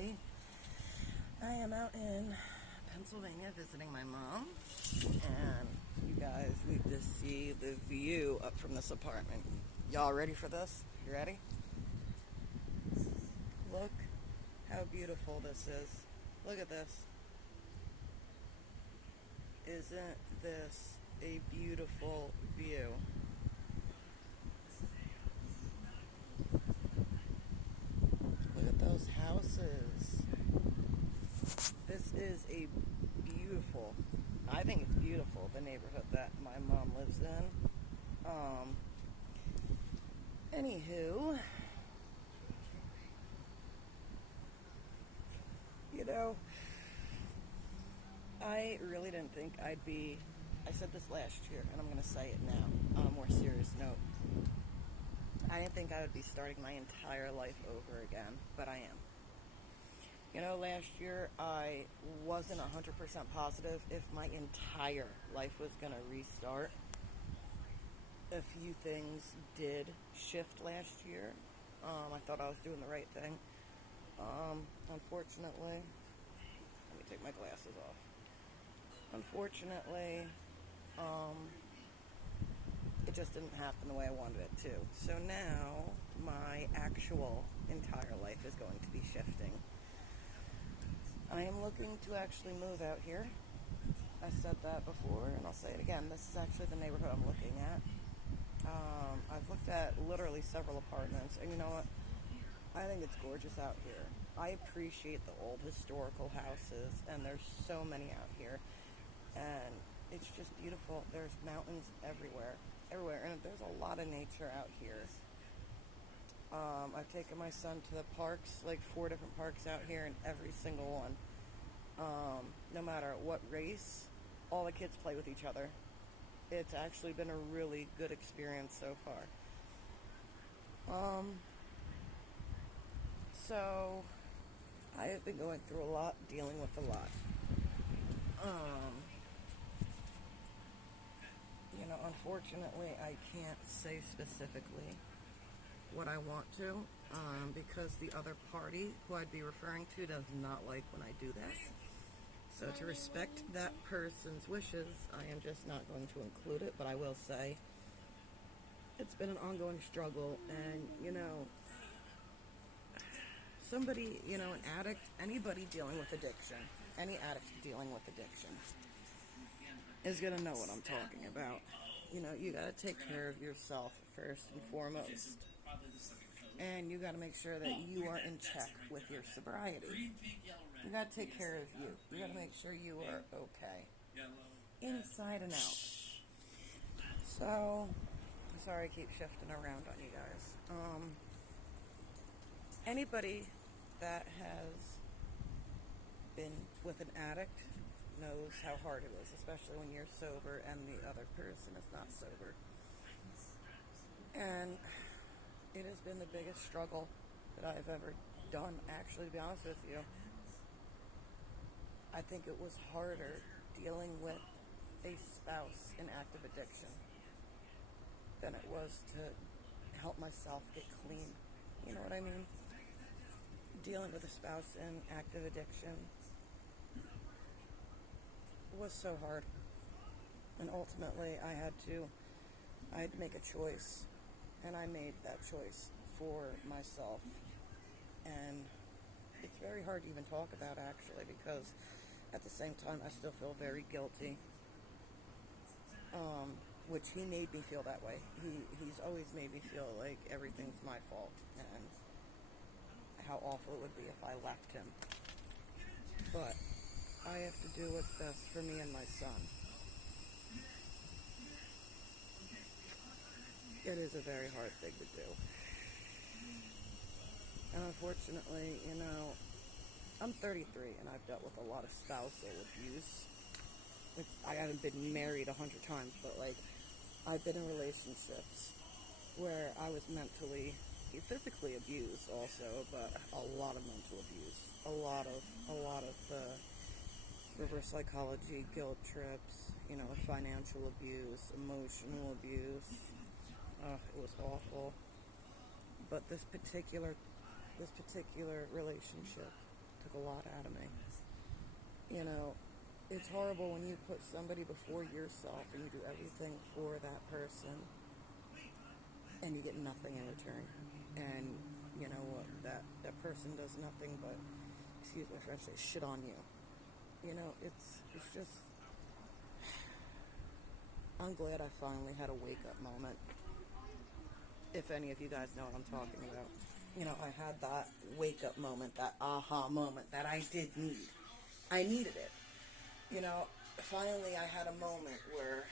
Kelly. I am out in Pennsylvania visiting my mom, and you guys need to see the view up from this apartment. Y'all ready for this? You ready? Look how beautiful this is. Look at this. Isn't this a beautiful view? Look at those houses. This is a beautiful, I think it's beautiful, the neighborhood that my mom lives in. Anywho, you know, I really didn't think I said this last year, and I'm going to say it now on a more serious note. I didn't think I would be starting my entire life over again, but I am. You know, last year I wasn't 100% positive if my entire life was going to restart. A few things did shift last year. I thought I was doing the right thing. Unfortunately, let me take my glasses off. Unfortunately, it just didn't happen the way I wanted it to. So now my actual entire life is going to be shifting. I am looking to actually move out here. I said that before, and I'll say it again. This is actually the neighborhood I'm looking at. I've looked at literally several apartments, and you know what? I think it's gorgeous out here. I appreciate the old historical houses, and there's so many out here, and it's just beautiful. There's mountains everywhere, and there's a lot of nature out here. I've taken my son to the parks, like 4 different parks out here, and every single one, no matter what race, all the kids play with each other. It's actually been a really good experience so far. So I have been going through a lot, dealing with a lot. Unfortunately, I can't say specifically what I want to, because the other party who I'd be referring to does not like when I do that. So to respect that person's wishes, I am just not going to include it, but I will say it's been an ongoing struggle, and, somebody, an addict, anybody dealing with addiction, any addict dealing with addiction is going to know what I'm talking about. You got to take care of yourself first and foremost. And you got to make sure that you are in check with your sobriety. You got to take care of you. You got to make sure you are okay, inside and out. So, sorry I keep shifting around on you guys. Anybody that has been with an addict knows how hard it is, especially when you're sober and the other person is not sober. And it has been the biggest struggle that I've ever done, actually, to be honest with you. I think it was harder dealing with a spouse in active addiction than it was to help myself get clean. You know what I mean? Dealing with a spouse in active addiction was so hard. And ultimately, I had to make a choice. And I made that choice for myself. And it's very hard to even talk about, actually, because at the same time, I still feel very guilty. Which he made me feel that way. He's always made me feel like everything's my fault and how awful it would be if I left him. But I have to do what's best for me and my son. It is a very hard thing to do. And unfortunately, I'm 33 and I've dealt with a lot of spousal abuse. I haven't been married 100 times, but I've been in relationships where I was mentally, physically abused also, but a lot of mental abuse. A lot of reverse psychology, guilt trips, financial abuse, emotional abuse. It was awful. But this particular relationship took a lot out of me. You know, it's horrible when you put somebody before yourself and you do everything for that person and you get nothing in return. And you know what? That person does nothing but, excuse my French, say shit on you. You know, it's just, I'm glad I finally had a wake-up moment. If any of you guys know what I'm talking about. You know, I had that wake-up moment, that aha moment that I did need. I needed it. You know, finally I had a moment where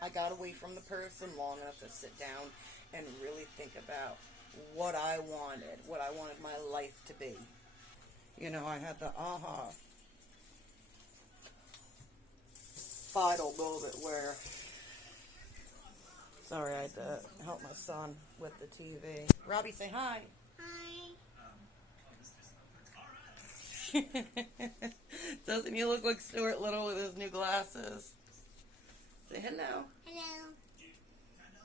I got away from the person long enough to sit down and really think about what I wanted my life to be. You know, I had the aha final moment where, sorry, I had to help my son with the TV. Robbie, say hi. Hi. Doesn't he look like Stuart Little with his new glasses? Say hello. Hello.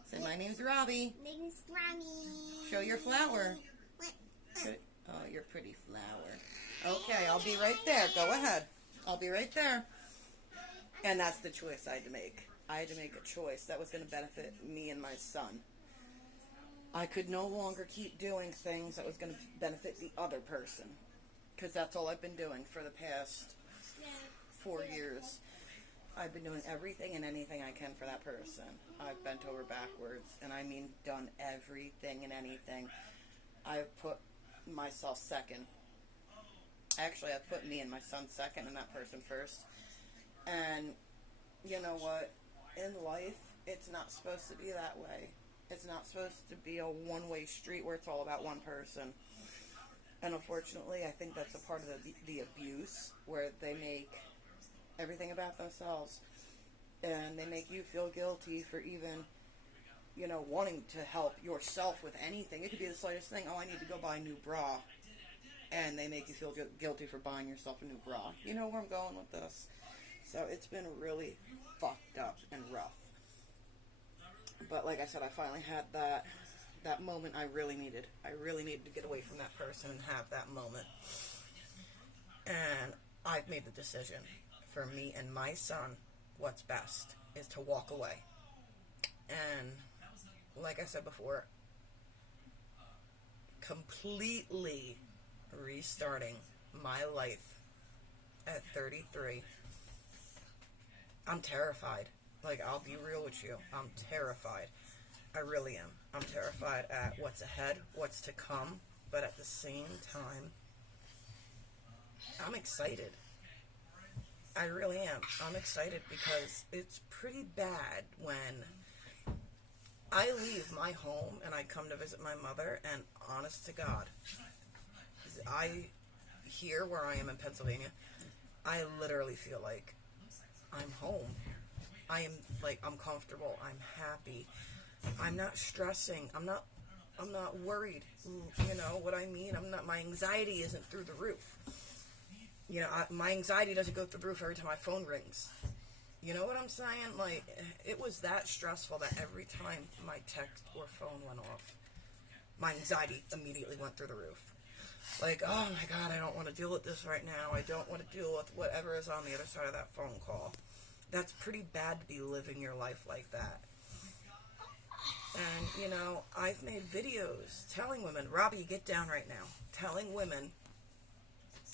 Say, my name's Robbie. My name's Robbie. Show your flower. What? Oh, your pretty flower. Okay, I'll be right there. Go ahead. I'll be right there. And that's the choice I had to make. I had to make a choice that was going to benefit me and my son. I could no longer keep doing things that was going to benefit the other person. Because that's all I've been doing for the past 4 years. I've been doing everything and anything I can for that person. I've bent over backwards, and I mean done everything and anything. I've put myself second. Actually, I've put me and my son second and that person first. And you know what? In life, it's not supposed to be that way. It's not supposed to be a one-way street where it's all about one person. And unfortunately, I think that's a part of the abuse, where they make everything about themselves. And they make you feel guilty for even, you know, wanting to help yourself with anything. It could be the slightest thing. Oh, I need to go buy a new bra. And they make you feel guilty for buying yourself a new bra. You know where I'm going with this? So it's been really fucked up and rough. But like I said, I finally had that moment I really needed. I really needed to get away from that person and have that moment. And I've made the decision. For me and my son, what's best is to walk away. And like I said before, completely restarting my life at 33. I'm terrified. Like, I'll be real with you. I'm terrified. I really am. I'm terrified at what's ahead, what's to come. But at the same time, I'm excited. I really am. I'm excited because it's pretty bad when I leave my home and I come to visit my mother, and honest to God, here where I am in Pennsylvania, I literally feel like I'm home. I'm comfortable. I'm happy. I'm not stressing. I'm not worried. You know what I mean? My anxiety isn't through the roof. You know, my anxiety doesn't go through the roof every time my phone rings. You know what I'm saying? Like, it was that stressful that every time my text or phone went off, my anxiety immediately went through the roof. Like, oh my God, I don't want to deal with this right now. I don't want to deal with whatever is on the other side of that phone call. That's pretty bad to be living your life like that. And, you know, I've made videos telling women, Robbie, get down right now. Telling women,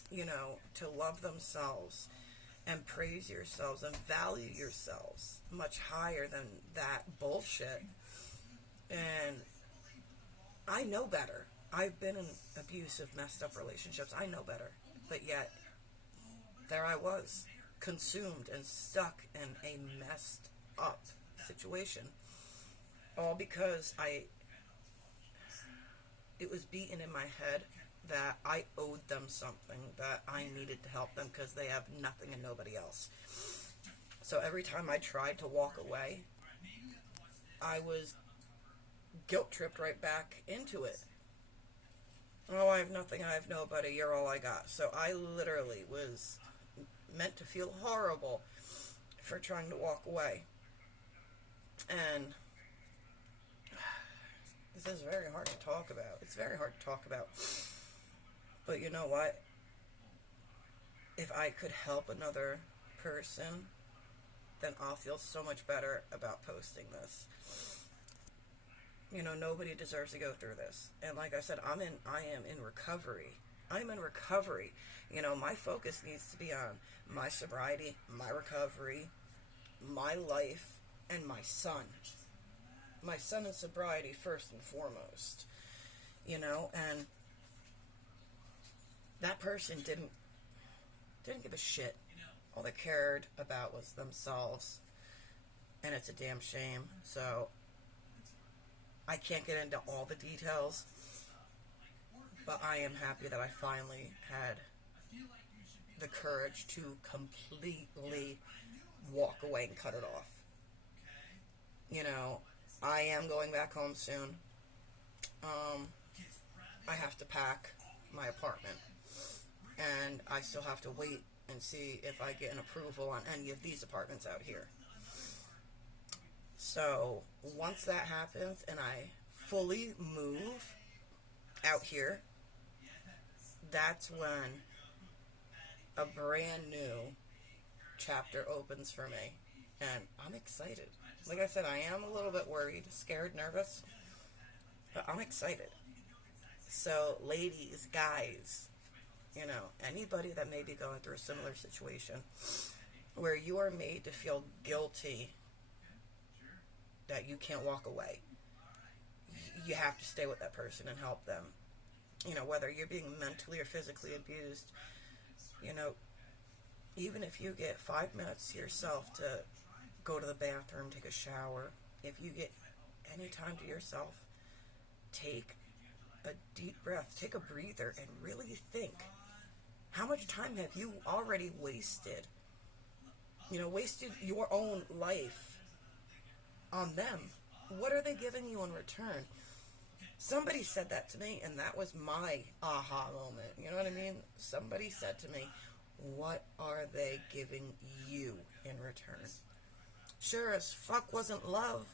you know, to love themselves and praise yourselves and value yourselves much higher than that bullshit. And I know better. I've been in abusive, messed up relationships. I know better. But yet, there I was, consumed and stuck in a messed up situation. All because it was beaten in my head that I owed them something, that I needed to help them because they have nothing and nobody else. So every time I tried to walk away, I was guilt-tripped right back into it. Oh, I have nothing, I have nobody, you're all I got. So I literally was meant to feel horrible for trying to walk away. And this is very hard to talk about. It's very hard to talk about. But you know what? If I could help another person, then I'll feel so much better about posting this. You know, nobody deserves to go through this. And like I said, I am in recovery. I'm in recovery. You know, my focus needs to be on my sobriety, my recovery, my life, and my son. My son and sobriety first and foremost. You know, and that person didn't give a shit. All they cared about was themselves. And it's a damn shame. So I can't get into all the details, but I am happy that I finally had the courage to completely walk away and cut it off. You know, I am going back home soon. I have to pack my apartment, and I still have to wait and see if I get an approval on any of these apartments out here. So once that happens and I fully move out here, that's when a brand new chapter opens for me. And I'm excited. Like I said, I am a little bit worried, scared, nervous, but I'm excited. So ladies, guys, you know, anybody that may be going through a similar situation where you are made to feel guilty that you can't walk away, you have to stay with that person and help them. You know, whether you're being mentally or physically abused, you know, even if you get 5 minutes to yourself to go to the bathroom, take a shower, if you get any time to yourself, take a deep breath, take a breather, and really think, how much time have you already wasted? You know, wasted your own life on them. What are they giving you in return? Somebody said that to me, and that was my aha moment. You know what I mean? Somebody said to me, what are they giving you in return? Sure as fuck wasn't love.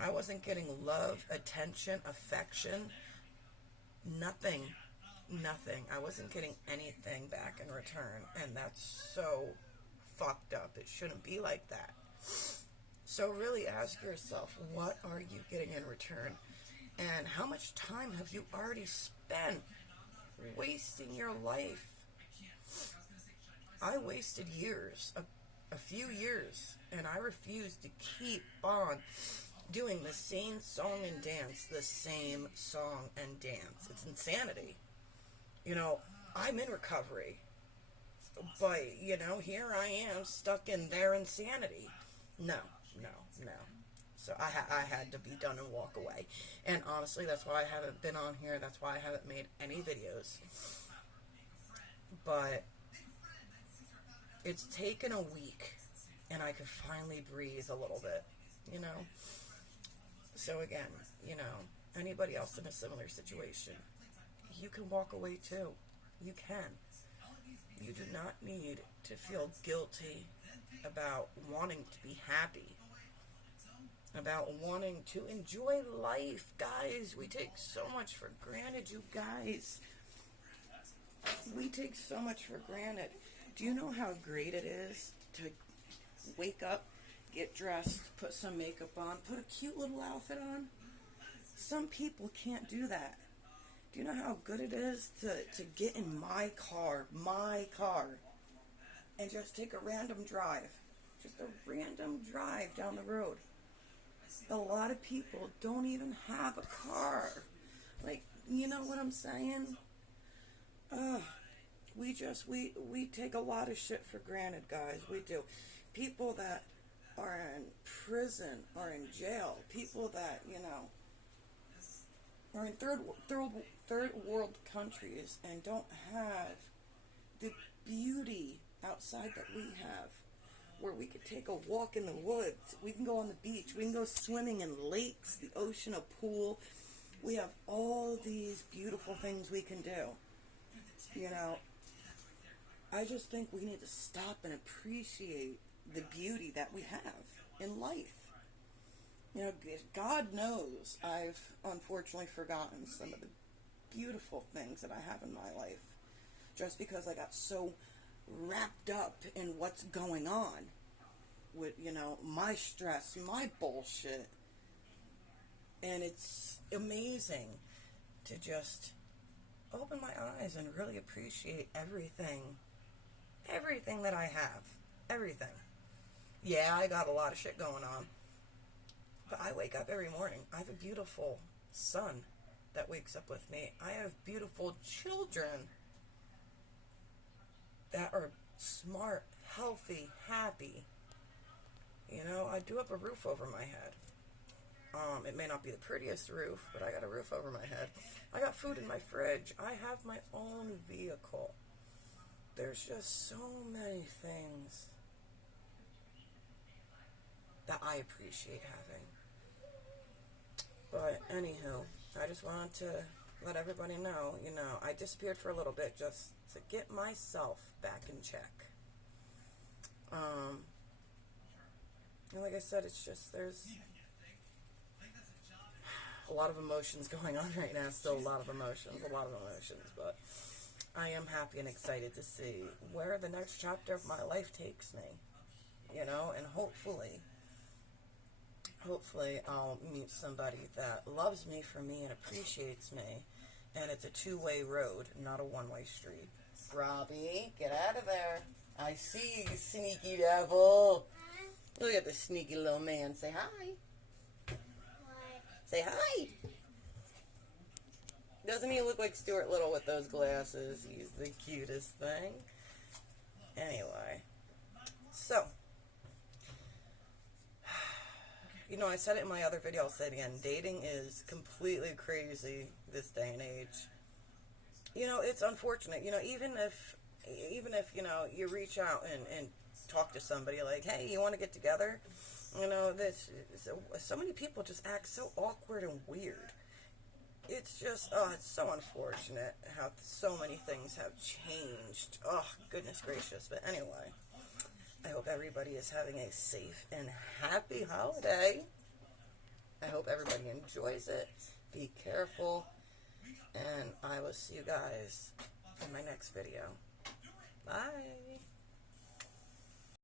I wasn't getting love, attention, affection. Nothing. I wasn't getting anything back in return. And that's so fucked up. It shouldn't be like that. So really ask yourself, what are you getting in return? And how much time have you already spent wasting your life? I wasted years, a few years, and I refused to keep on doing the same song and dance, It's insanity. You know, I'm in recovery, but, you know, here I am stuck in their insanity. No. So I had to be done and walk away. And honestly, that's why I haven't been on here. That's why I haven't made any videos. But it's taken a week, and I could finally breathe a little bit, you know. So again, you know, anybody else in a similar situation, you can walk away too. You can. You do not need to feel guilty about wanting to be happy, about wanting to enjoy life. Guys, we take so much for granted, you guys. We take so much for granted. Do you know how great it is to wake up, get dressed, put some makeup on, put a cute little outfit on? Some people can't do that. Do you know how good it is to get in my car, and just take a random drive? Just a random drive down the road. A lot of people don't even have a car. Like, you know what I'm saying? We take a lot of shit for granted, guys. We do. People that are in prison or in jail, people that, you know, are in third world countries and don't have the beauty outside that we have, where we could take a walk in the woods, we can go on the beach, we can go swimming in lakes, the ocean, a pool. We have all these beautiful things we can do. You know, I just think we need to stop and appreciate the beauty that we have in life. You know, God knows I've unfortunately forgotten some of the beautiful things that I have in my life, just because I got so wrapped up in what's going on with, my stress, my bullshit. And it's amazing to just open my eyes and really appreciate everything that I have. Everything. Yeah, I got a lot of shit going on. But I wake up every morning. I have a beautiful son that wakes up with me. I have beautiful children that are smart, healthy, happy. I do have a roof over my head. It may not be the prettiest roof, but I got a roof over my head. I got food in my fridge. I have my own vehicle. There's just so many things that I appreciate having. But anywho, I just wanted to let everybody know, I disappeared for a little bit just to get myself back in check. And like I said, it's just, there's a lot of emotions going on right now. Still a lot of emotions, but I am happy and excited to see where the next chapter of my life takes me, and hopefully I'll meet somebody that loves me for me and appreciates me, and it's a two-way road, not a one-way street. Robbie, get out of there. I see you, sneaky devil. Look at the sneaky little man. Say hi. What? Say hi. Doesn't he look like Stuart Little with those glasses? He's the cutest thing. Anyway. So. I said it in my other video. I'll say it again. Dating is completely crazy this day and age. It's unfortunate. Even if you reach out and talk to somebody like, hey, you want to get together? So many people just act so awkward and weird. It's just, it's so unfortunate how so many things have changed. Oh, goodness gracious. But anyway, I hope everybody is having a safe and happy holiday. I hope everybody enjoys it. Be careful. And I will see you guys in my next video. Bye.